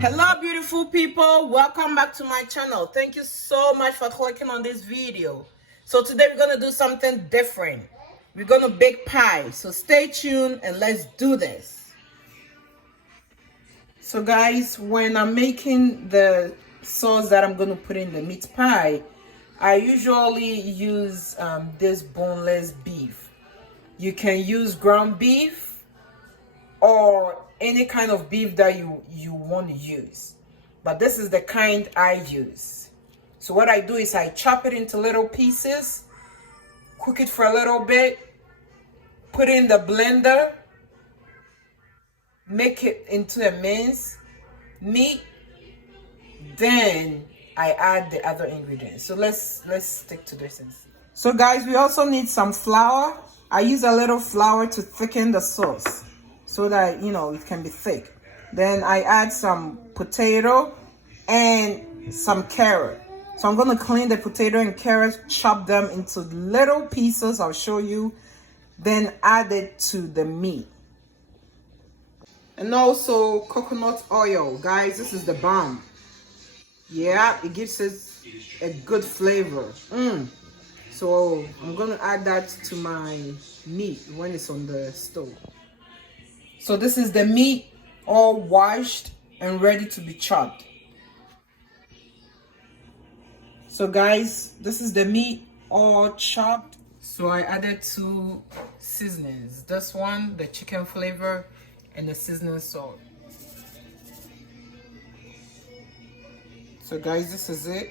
Hello beautiful people, welcome back to my channel. Thank you so much for clicking on this video. So today we're going to do something different. We're going to bake pie, so stay tuned and let's do this. So guys, when I'm making the sauce that I'm going to put in the meat pie, I usually use this boneless beef. You can use ground beef or any kind of beef that you want to use, but this is the kind I use. So what I do is I chop it into little pieces, cook it for a little bit, put it in the blender, make it into a mince meat, then I add the other ingredients. So let's stick to this and see. So guys, we also need some flour. I use a little flour to thicken the sauce so that it can be thick. Then I add some potato and some carrot. So I'm going to clean the potato and carrot, chop them into little pieces. I'll show you. Then add it to the meat. And also coconut oil. Guys, this is the bomb. Yeah, it gives us a good flavor. So I'm going to add that to my meat when it's on the stove. So this is the meat all washed and ready to be chopped. So guys, this is the meat all chopped. So I added 2 seasonings. This one, the chicken flavor, and the seasoning salt. So guys, this is it.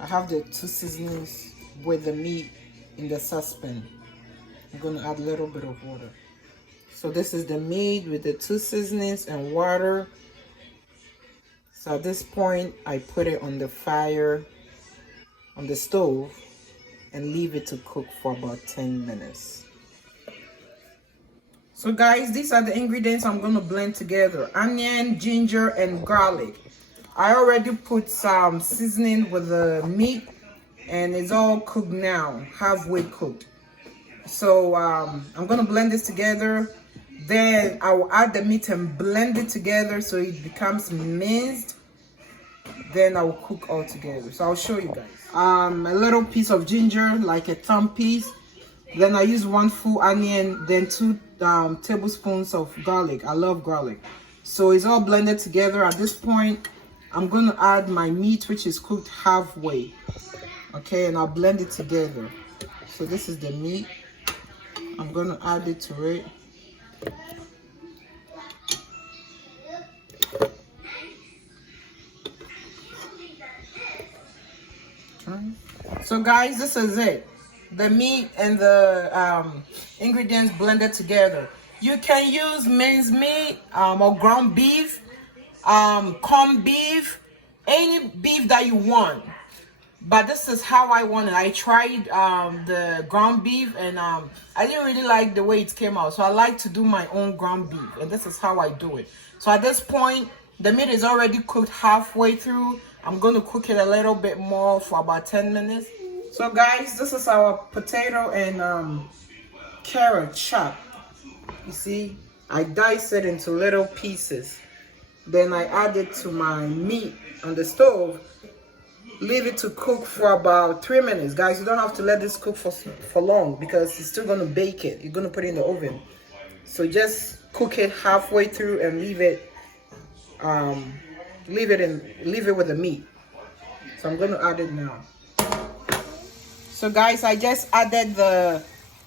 I have the 2 seasonings with the meat in the saucepan. I'm going to add a little bit of water. So this is the meat with the 2 seasonings and water. So at this point, I put it on the fire, on the stove, and leave it to cook for about 10 minutes. So guys, these are the ingredients I'm going to blend together. Onion, ginger, and garlic. I already put some seasoning with the meat, and it's all cooked now, halfway cooked. So I'm going to blend this together. Then I will add the meat and blend it together so it becomes minced. Then I will cook all together. So I'll show you guys. A little piece of ginger, like a thumb piece. Then I use 1 full onion. Then 2 tablespoons of garlic. I love garlic. So it's all blended together. At this point, I'm going to add my meat, which is cooked halfway. Okay, and I'll blend it together. So this is the meat. I'm going to add it to it. So guys, this is it. The meat and the ingredients blended together. You can use minced meat or ground beef, corned beef, any beef that you want. But this is how I want it. I tried the ground beef and I didn't really like the way it came out. So I like to do my own ground beef, and this is how I do it. So at this point, the meat is already cooked halfway through. I'm going to cook it a little bit more for about 10 minutes. So guys, this is our potato and carrot chop. You see, I dice it into little pieces. Then I add it to my meat on the stove. Leave it to cook for about 3 minutes. Guys, you don't have to let this cook for long because you're still going to bake it. You're going to put it in the oven. So just cook it halfway through and leave it with the meat. So I'm going to add it now. So guys, I just added the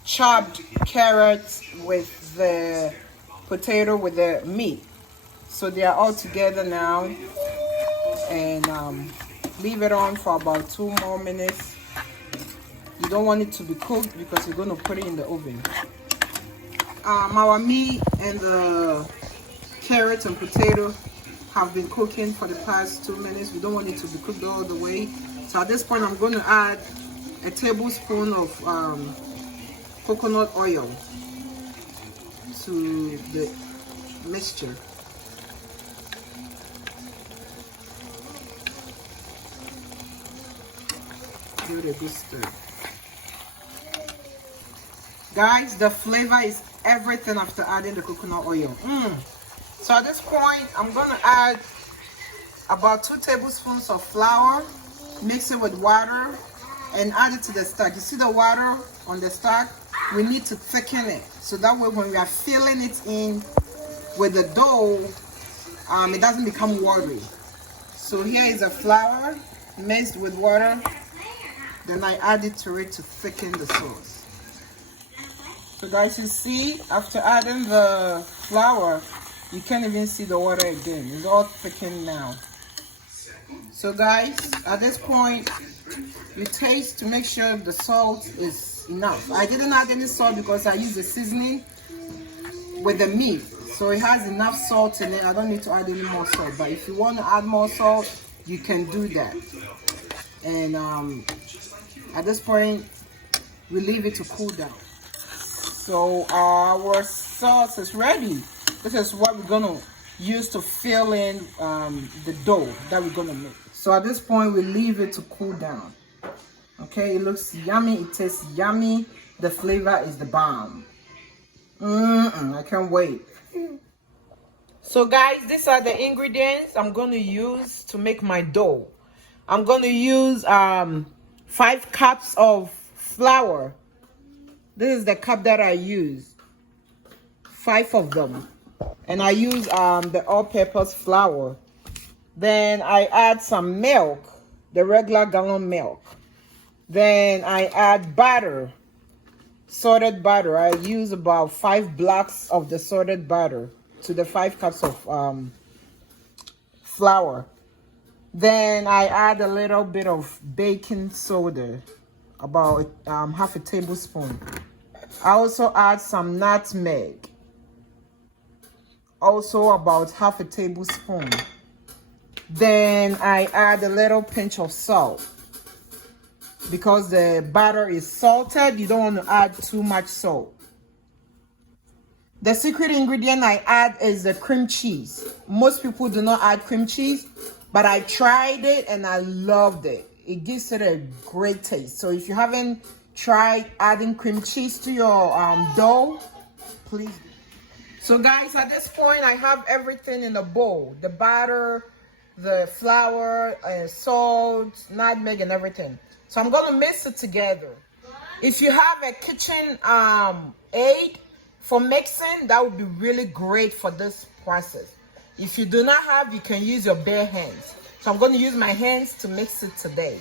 chopped carrots with the potato with the meat. So they are all together now. And leave it on for about 2 more minutes. You don't want it to be cooked because you're going to put it in the oven. Our meat and the carrots and potato have been cooking for the past 2 minutes. We don't want it to be cooked all the way. So at this point, I'm going to add a tablespoon of coconut oil to the mixture. Give it a good stir. Guys, the flavor is everything after adding the coconut oil. So at this point, I'm gonna add about 2 tablespoons of flour, mix it with water, and add it to the stock. You see the water on the stock? We need to thicken it. So that way when we are filling it in with the dough, it doesn't become watery. So here is the flour mixed with water. Then I add it to it to thicken the sauce. So guys, you see, after adding the flour, you can't even see the water again. It's all thickened now. So guys, at this point, you taste to make sure the salt is enough. I didn't add any salt because I used the seasoning with the meat. So it has enough salt in it. I don't need to add any more salt. But if you want to add more salt, you can do that. And at this point, we leave it to cool down. So our sauce is ready. This is what we're gonna use to fill in the dough that we're gonna make. So at this point, we leave it to cool down. Okay, it looks yummy, it tastes yummy. The flavor is the bomb. I can't wait. So guys, these are the ingredients I'm gonna use to make my dough. I'm gonna use 5 cups of flour. This is the cup that I use. 5 of them. And I use the all-purpose flour. Then I add some milk, the regular gallon milk. Then I add butter, sorted butter. I use about 5 blocks of the sorted butter to the 5 cups of flour. Then I add a little bit of baking soda, about half a tablespoon. I also add some nutmeg, also about half a tablespoon. Then I add a little pinch of salt. Because the batter is salted, you don't want to add too much salt. The secret ingredient I add is the cream cheese. Most people do not add cream cheese, but I tried it and I loved it. It gives it a great taste. So if you haven't tried adding cream cheese to your dough, please do. So guys, at this point, I have everything in a bowl. The batter, the flour, salt, nutmeg, and everything. So I'm going to mix it together. If you have a kitchen aid for mixing, that would be really great for this process. If you do not have, you can use your bare hands. So I'm going to use my hands to mix it today.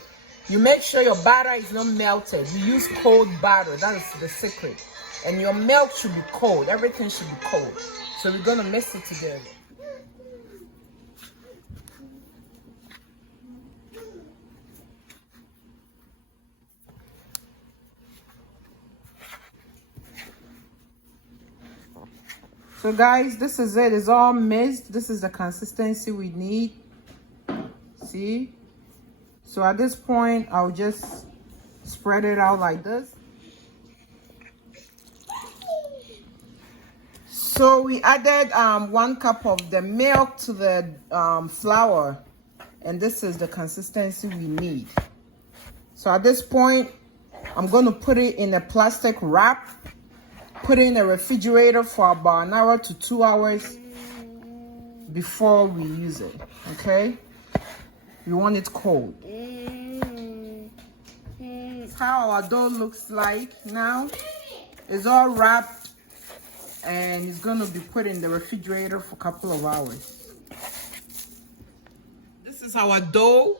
You make sure your batter is not melted. You use cold batter. That is the secret. And your milk should be cold. Everything should be cold. So we're going to mix it together. So guys, this is it. It's all mixed. This is the consistency we need. See? So at this point, I'll just spread it out like this. So we added 1 cup of the milk to the flour. And this is the consistency we need. So at this point, I'm going to put it in a plastic wrap. Put it in the refrigerator for about an hour to 2 hours before we use it. Okay? You want it cold. That's how our dough looks like now. It's all wrapped and it's going to be put in the refrigerator for a couple of hours. This is our dough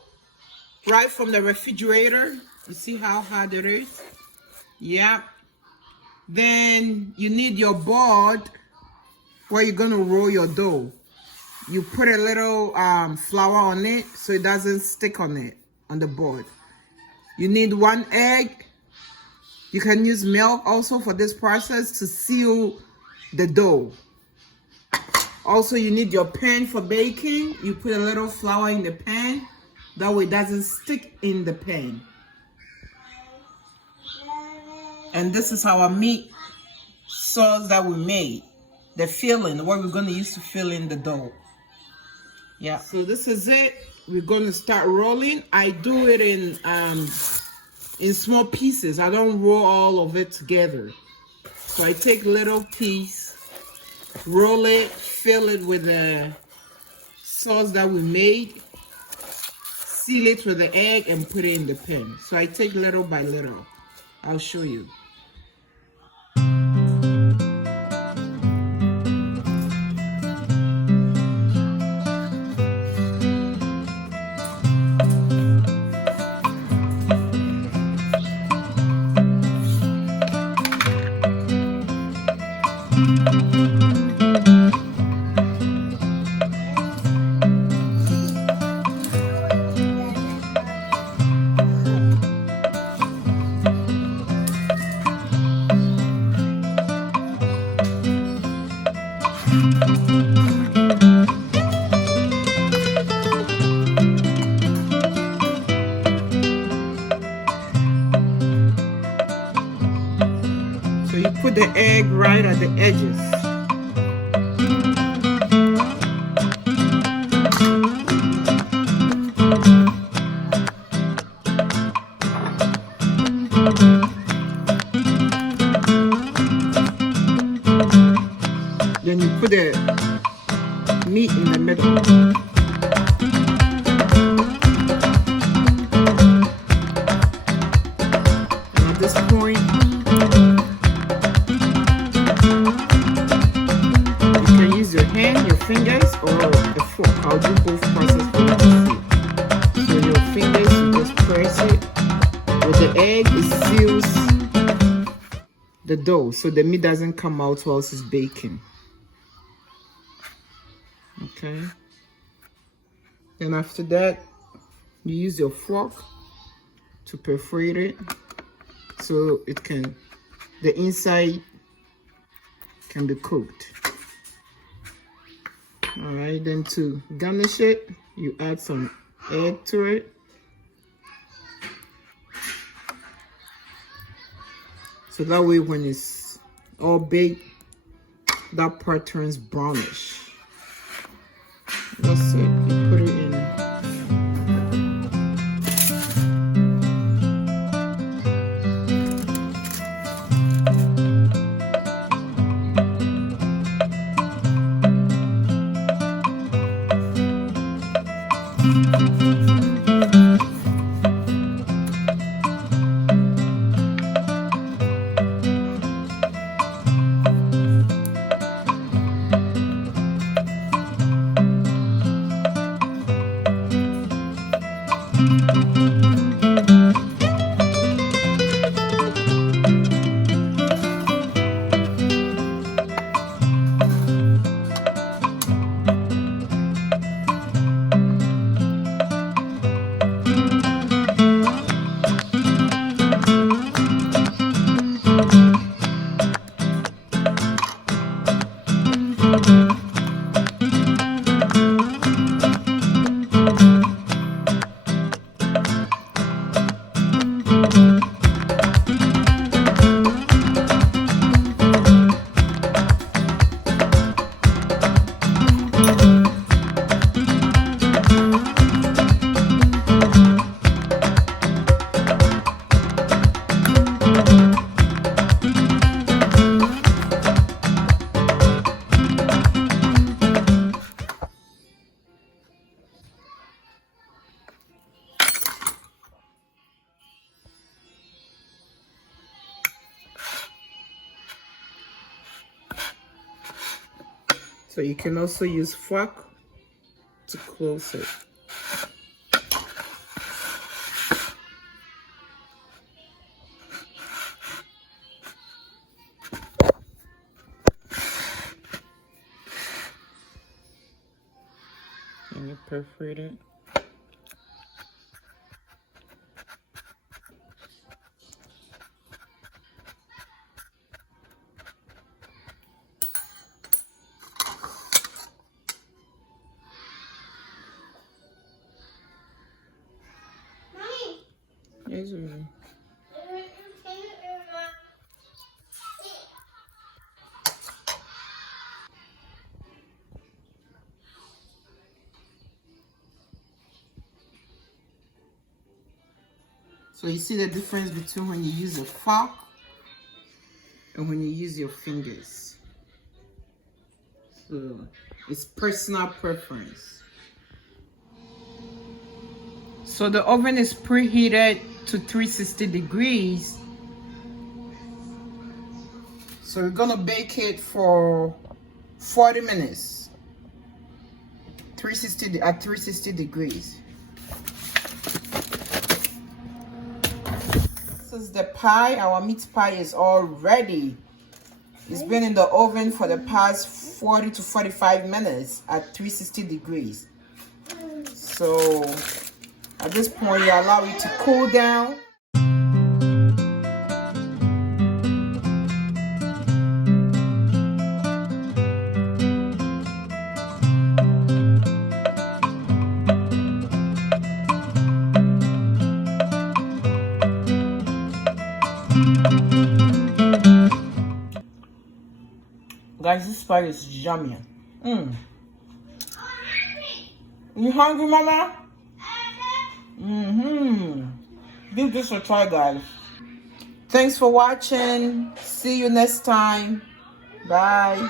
right from the refrigerator. You see how hard it is? Yeah. Then you need your board where you're going to roll your dough. You put a little flour on it so it doesn't stick on it, on the board. You need 1 egg. You can use milk also for this process to seal the dough. Also, you need your pan for baking. You put a little flour in the pan. That way it doesn't stick in the pan. And this is our meat sauce that we made. The filling, what we're going to use to fill in the dough. Yeah, so this is it. We're going to start rolling. I do it in small pieces. I don't roll all of it together. So I take little piece, roll it, fill it with the sauce that we made, seal it with the egg, and put it in the pan. So I take little by little. I'll show you. So you put the egg right at the edges. Then you put the meat in the middle. And at this point, you can use your hand, your fingers, or a fork. I'll do both processes for you to see. So your fingers, you just press it. With the egg, it seals the dough so the meat doesn't come out whilst it's baking. Okay. Then after that, you use your fork to perforate it so it can, the inside can be cooked. All right, then to garnish it, you add some egg to it. So that way when it's all baked, that part turns brownish. That's it. You put it in. So you can also use fork to close it. And you perforate it. Yes, really. So you see the difference between when you use a fork and when you use your fingers. So it's personal preference. So the oven is preheated to 360 degrees. So we're gonna bake it for 40 minutes. 360 at 360 degrees. This is the pie. Our meat pie is all ready. It's been in the oven for the past 40 to 45 minutes at 360 degrees. So at this point, you allow it to cool down. Guys, this pie is yummy. You hungry, mama? Give this a try, guys. Thanks for watching. See you next time. Bye.